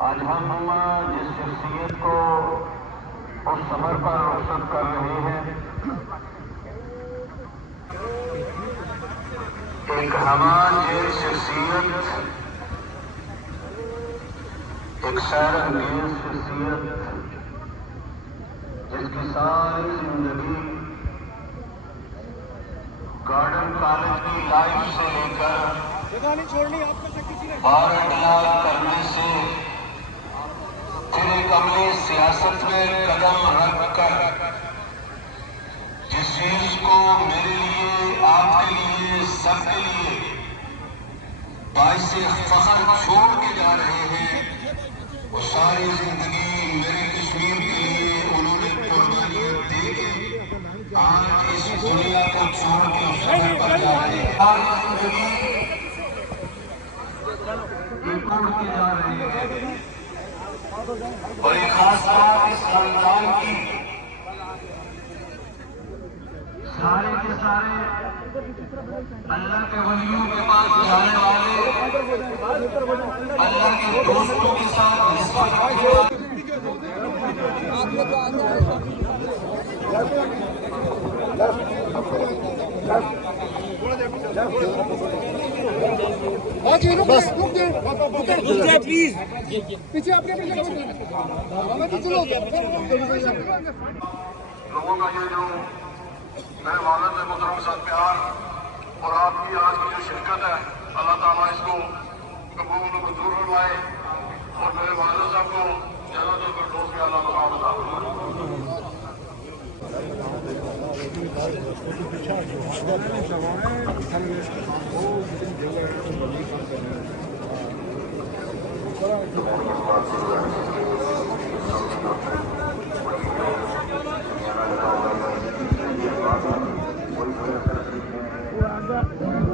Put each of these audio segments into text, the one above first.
आज हम जिस शख्सियत को उस सफर पर रुखसत कर रहे हैं, एक हमारी शख्सियत, एक सैर-अंगेज़ शख्सियत जिसकी सारी जिंदगी गार्डन कॉलेज की लाइफ से लेकर बार इलाज करने से फिर एक अमली सियासत में कदम रख कर जिस चीज को मेरे लिए, आपके लिए, सबके लिए बाइस फख्र छोड़ के जा रहे हैं, वो सारी जिंदगी मेरे कश्मीर के लिए उन्होंने कुर्बानियां दे के आज इस दुनिया को छोड़ के उस सफर पर जा रहे हैं। सारी जिंदगी छोड़ के जा रहे हैं। और एक खास बात इस रमजान की, सारे के सारे अल्लाह के वलियों के पास जाने वाले, अल्लाह के दोस्तों के साथ निस्बत रखने वाले प्लीज पीछे आपने लोगों का ये जो मेरे वालिद मोहतरम के साथ प्यार और आपकी आज की जो शिरकत है, अल्लाह ताला इसको कबूल मंजूर फरमाए और मेरे वालिद साहब को जन्नत फिरदौस में अल्लाह मकाम अता फरमाए।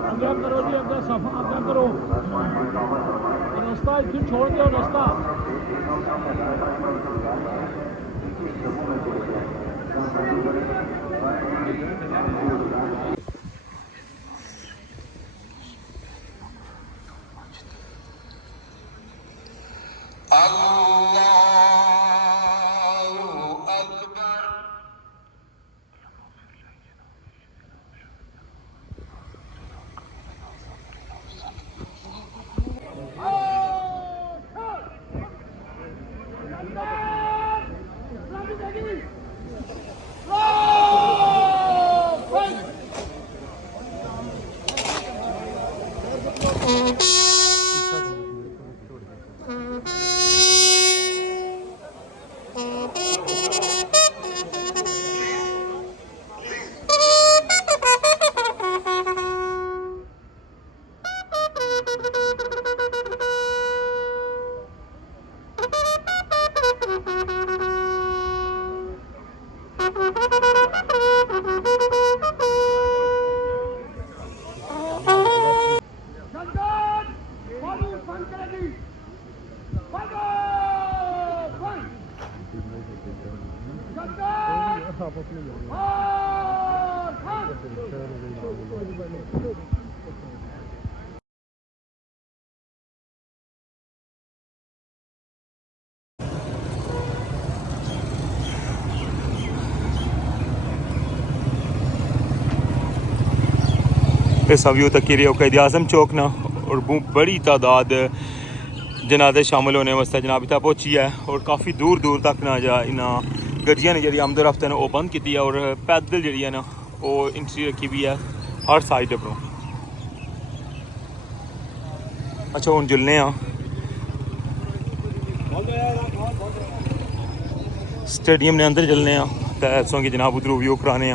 आगे करो जी, आगे सफा आगे करो, रास्ता इधर छोड़ दो रास्ता। इस व्यू तक की क़ायद आज़म चौक ना और बड़ी तादाद जनाजे शामिल होने वास्ते जनाब इतना पहुंची है और काफ़ी दूर दूर तक ना जा इन्हें गड्डियां ने जी आमद रफ्त ने वो बंद की है और पैदल जी है ना वो एंट्री रखी भी है हर साइड पर। अच्छा हूँ जुलने स्टेडियम ने अंदर चलने तो की जनाब उधर व्यू कराने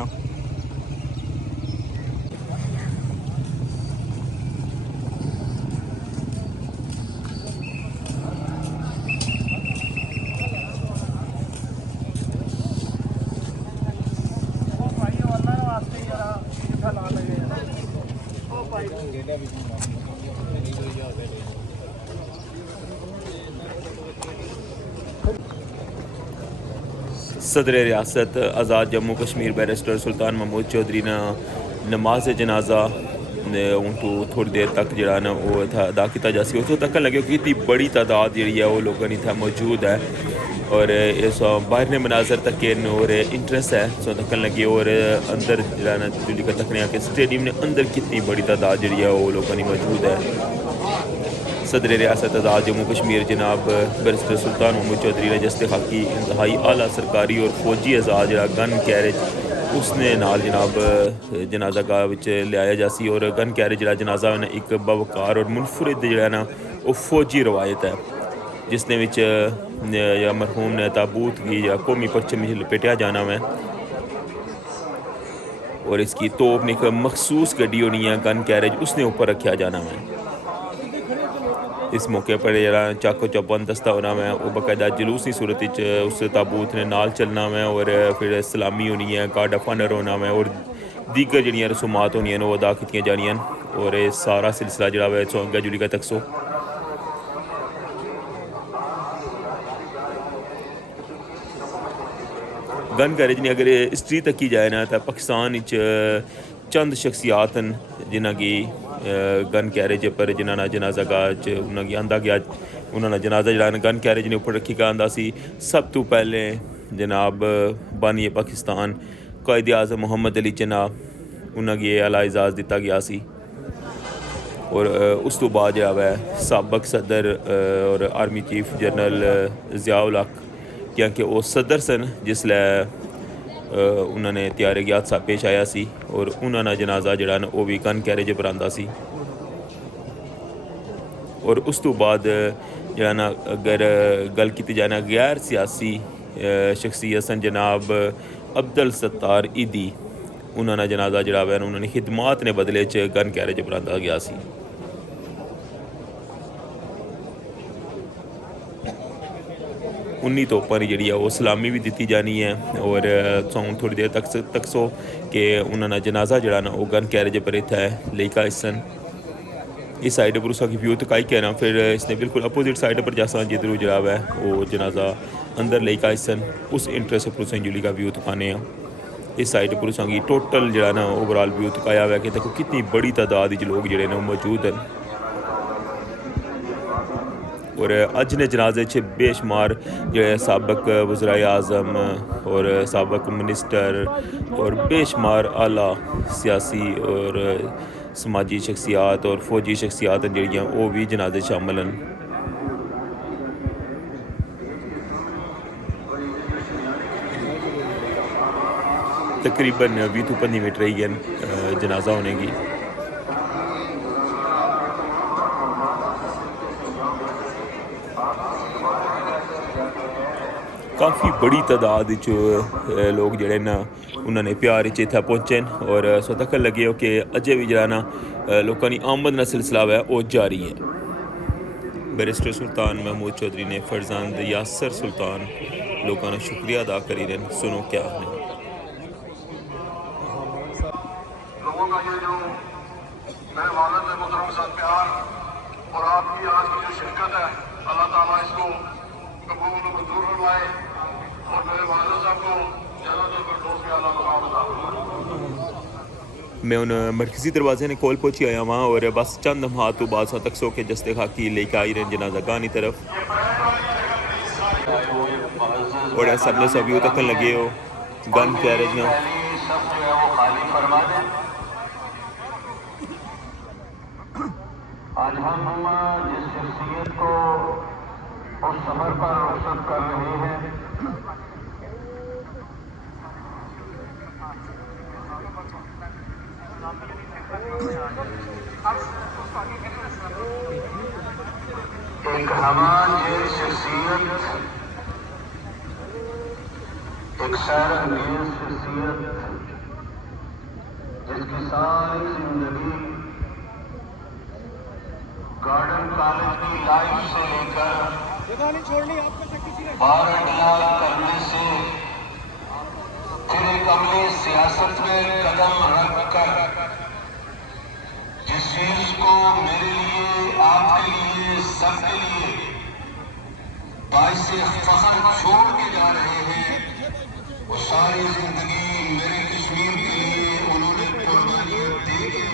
सदर रियासत आज़ाद जम्मू कश्मीर बैरिस्टर सुल्तान महमूद चौधरी ने नमाज जनाजा हूँ तो थोड़ी देर तक जरा ना वो था अदा किया जा सी उतों तक लगे कि इतनी बड़ी तादाद जी है वो लोगों की इतना मौजूद है और इस बाहर ने मनाजर तक और इंटरेस्ट है सो तक लगे और अंदर जरा ना जुली का तकने कि स्टेडियम ने अंदर कितनी बड़ी तादाद जी है वो लोगों की मौजूद है। सदर रियासत आज़ाद जम्मू कश्मीर जनाब बैरिस्टर सुल्तान महमूद चौधरी ने जस्ते खाकी इंतहाई आला सरकारी और फौजी एजाज जरा गन कैरेज उसने नाल जनाब जनाजा गाह विच लिया जासी और गन कैरेज जरा जनाजा ने एक बवकार और मुनफरिद जरा ना वो फौजी रवायत है जिसने विच या मरहूम ने ताबूत की या कौमी परचम में लपेटा जाना है और इसकी तोप ने एक मखसूस गड्डी होनी है गन कैरेज उसने ऊपर रखा जाना है। इस मौके पर जरा चाको चौपन दस्ता होना है वो बाकायदा जुलूस की सूरत उस ताबूत ने नाल चलना है और फिर सलामी होनी है गार्ड ऑफ ऑनर होना है और दीगर जड़ियाँ रसूमात होनी वो अदा की जानियां और ये सारा सिलसिला जरा है 14 जुलाई तक सो गन कैरेज ने अगर हिस्ट्री तक की जाए ना तो पाकिस्तान चंद शख्सियात जिन्हों की गन कैरेज पर जिन्होंने जनाजा गाह उन्होंने आंदा गया उन्होंने जनाजा जरा गन कैरेज ने उपर रखी आंदा सी। सब तो पहले जनाब बानी पाकिस्तान कायद आज़म मुहम्मद अली जिन्ना उन्होंने आला एजाज़ दिता गया सी और उस तो बाद जरा वै सबक सदर और आर्मी चीफ जनरल ज़िया-उल हक क्योंकि वो सदर सन जिसलै उन्होंने त्यारे गया हादसा पेश आया सी और उन्होंने जनाजा जरा वो भी गन कैरेज पर आंदा सी और उस तो बाद जरा ना अगर गल की जाए ना गैर सियासी शख्सियत सन जनाब अब्दुल सत्तार ईदी उन्होंने जनाजा जरा वै उन्होंने खिदमात ने बदले गन कैरेज पर आंदा गया सी। उन्नी तोपां दी जिहड़ी वो सलामी भी दी जानी है और थोड़ी देर तक सो कि उन्होंने जनाजा जरा ना वो गन कैरेज पर इत्थे लेका हिस्सन इस साइड पर उसकी व्यू तकाई कहना फिर इसने बिल्कुल अपोजिट साइड पर जासा जिधरों जरा है वो जनाजा अंदर लेका हिस्सन उस इंटरेस्ट पर उस जुली का व्यू तकाने इस साइड पर उसकी टोटल जरा ना ओवरऑल व्यू तकाया हुआ कि देखो कितनी बड़ी तादाद लोग जोड़े ने मौजूद हैं और अज ने जनाजे बेशुमार जो सबक वज़राए आज़म और सबक मिनिस्टर और बेशुमार आला सियासी और समाजी शख्सियात और फौजी शख्सियात जड़ियाँ वो भी जनाजे शामिल हैं। तकरीबन 20 तो 25 मिनट रही है जनाजा होने की। काफ़ी बड़ी तादाद लोग जड़े ना उन्होंने प्यार इत्थे पहुँचे और सो तक लगे हो कि अजे भी जरा ना लोगों की आमद का सिलसिला है वो जारी है। बैरिस्टर सुल्तान महमूद चौधरी ने फर्जंद यासर सुल्तान लोगों का शुक्रिया अदा करी रहे सुनो क्या है। लोगों का ये जो मेरे वालिद मोहतरम के साथ प्यार और आपकी आज की जो शिरकत है अल्लाह ताला इसको कबूल मंजूर फरमाए और मेरे वालिद साहब को ज़्यादातर फिरदौस में अल्लाह मकाम अता फरमाए। मैं उन मरकजी दरवाजे ने कोल पहुँची आया वहाँ और बस चंद लम्हात तो बाद तक सो के जस्ते खाकी लेके आई रहे जनाजा गाह की तरफ और सब व्यू तक लगे हो गन कैरेज ना आज हम जिस शख्सियत को उस सफर पर रुखसत कर रहे हैं एक हमारी शख्सियत एक सैर अंगेज शख्सियत जिसकी सारी जिंदगी गार्डन कॉलेज की लाइफ से लेकर 12 करने से फिर एक अमली सियासत में कदम रखकर जिस चीज को मेरे लिए आपके लिए सबके लिए बाइस फख्र छोड़ के जा रहे हैं वो सारी जिंदगी मेरे कश्मीर के लिए उन्होंने कुर्बानियां दे के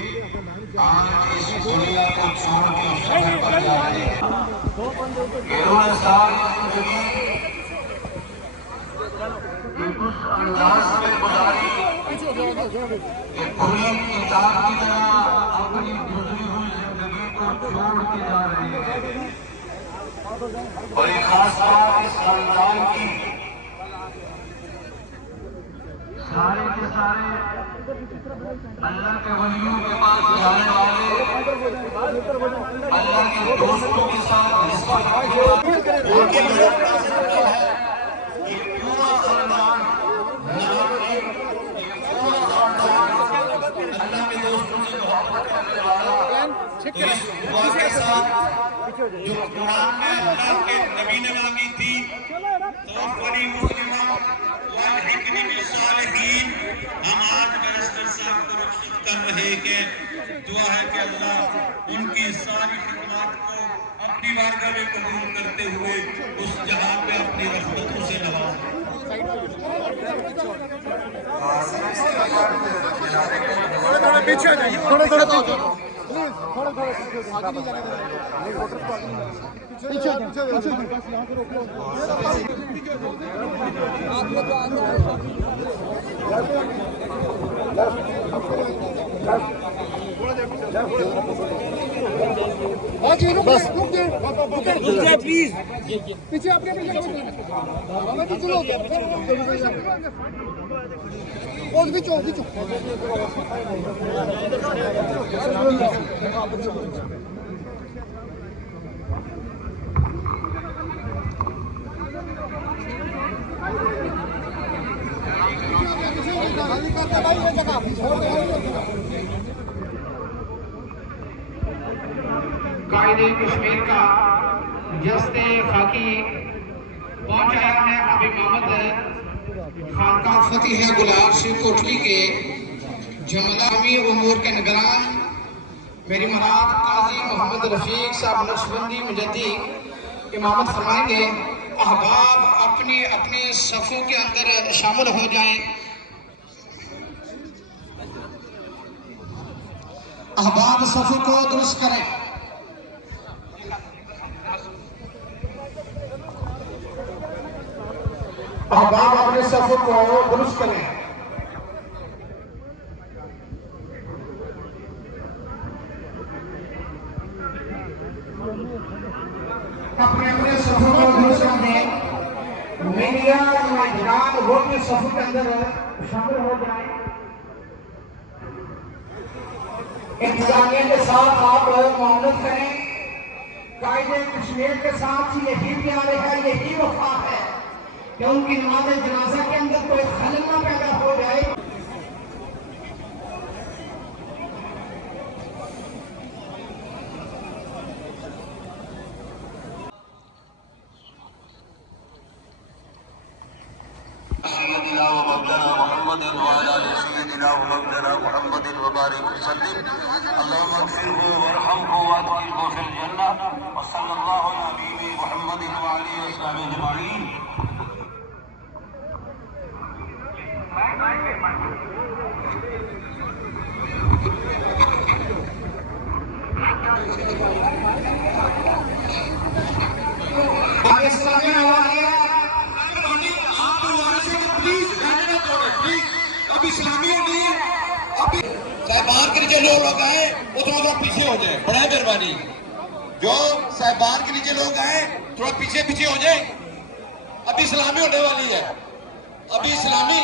दुनिया को छोड़ के उस सफर पर जा रहे हैं। इन्होंने सारी जिंदगी उस अंदाज में गुजारी कि खुली किताब की तरह अपनी गुजरी हुई जिंदगी को छोड़ के जा रहे हैं। और एक खास बात इस रमजान की, सारे के सारे अल्लाह के वलियों के पास जाने वाले, अल्लाह के दोस्तों के साथ निस्बत उनकी मदद का सिलसिला है। ये पूरा खानदान अल्लाह के दोस्तों से मोहब्बत करने वाला, तो इस दुआ के साथ जो कुरान में अल्लाह के नबी ने मांगी थी, तवफ़्फ़नी मुस्लिमा वअल्हिक़नी बिस्सालिहीन, हम आज बैरिस्टर साहब को रुखसत कर रहे हैं। दुआ है कि अल्लाह उनकी सारी खिदमत को अपनी बारगाह में कबूल करते हुए उस जहां पे अपनी रहमतों से नवाजे। थोड़ा पीछे आ जाइए, थोड़ा थोड़ा आगे नहीं जाने पीछे यहाँ से रोक लो। प्लीज पीछे अपने कायदे कश्मीर का जस्ते खाकी पहुंचा है। अभी मोहम्मद खानका फतेह गुलाब सिंह कोटली के जमलामी उमूर के निगरान मेरी महाराज काजी मोहम्मद रफीक साहब नक्शबंदी मुजद्दी इमामत फरमाएंगे। अहबाब अपने अपने सफ़ों के अंदर शामिल हो जाएं। अहबाब सफ़ों को दुरुस्त करें। अहबाब अपने सफ़ों को दुरुस्त करें। अपने अपने सफ़ों को दुरुस्त कर दें। मीडिया जनाब वो अपने सफ़ों के अंदर शामिल हो जाए। इंतजामिया के साथ आप मामलत करें। कायदे कश्मीर के साथ यही प्यार है, यही वफा है कि उनकी नमाज जनाजा के अंदर कोई खलल न पैदा हो जाए। सय्यदिना व मौलाना मुहम्मद व अला आलि सय्यदिना व मौलाना मुहम्मद व बारिक वसल्लिम। अल्लाहुम्मा अग़फिरहु वरहमहु वअदखिलहु फिल जन्नह व सल्लल्लाहु अला हबीबी मुहम्मद व आलिहि व अस्हाबिहि अजमईन। साहिबान के नीचे लोग आए वो थोड़ा पीछे हो जाए, बड़ा मेहरबानी। जो साहिबान के नीचे लोग आए थोड़ा पीछे पीछे हो जाए। अभी इस्लामी होने वाली है, अभी इस्लामी।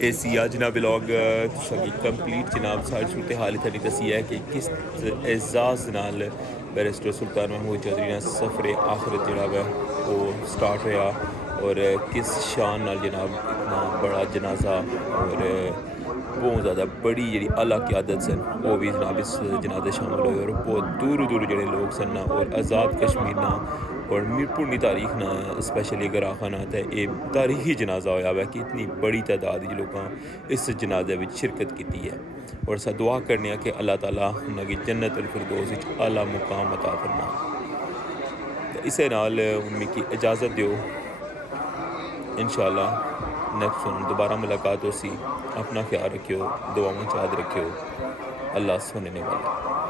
ਇਹ ਸੀ ਆ ਜਨਾਬ ਵਲੌਗ ਸਾਡੀ ਕੰਪਲੀਟ ਜਨਾਬ ਸਾਰੀ सूरत हाल थोड़ी दसी है कि किस एजाज़ नाल बैरिस्टर सुल्तान महमूद चौधरी ने सफ़र आखिरत जनाब है वो स्टार्ट होया और किस शान नाल जनाब इतना बड़ा जनाजा और बहुत ज़्यादा बड़ी जी आला क़यादत सन वो भी जनाब इस जनाजे शामिल हुए और बहुत दूर दूर जोड़े लोग सन और आज़ाद कश्मीर ना और मीरपुर तारीख ना स्पैशली अगर आखना तो ये तारीखी जनाजा होया है कि इतनी बड़ी तादाद लोगों इस जनाजे में शिरकत की है और अस दुआ करने कि अल्लाह ताला उन्होंने जन्नत अल फिरदौस आला मुकाम अता फरमा तो इस नाल मिगी इजाज़त दो इंशाअल्लाह नेक्स्ट सुन दोबारा मुलाकात हो सी अपना ख्याल रखियो दुआओं चाद रखियो अल्लाह सुनने वाला।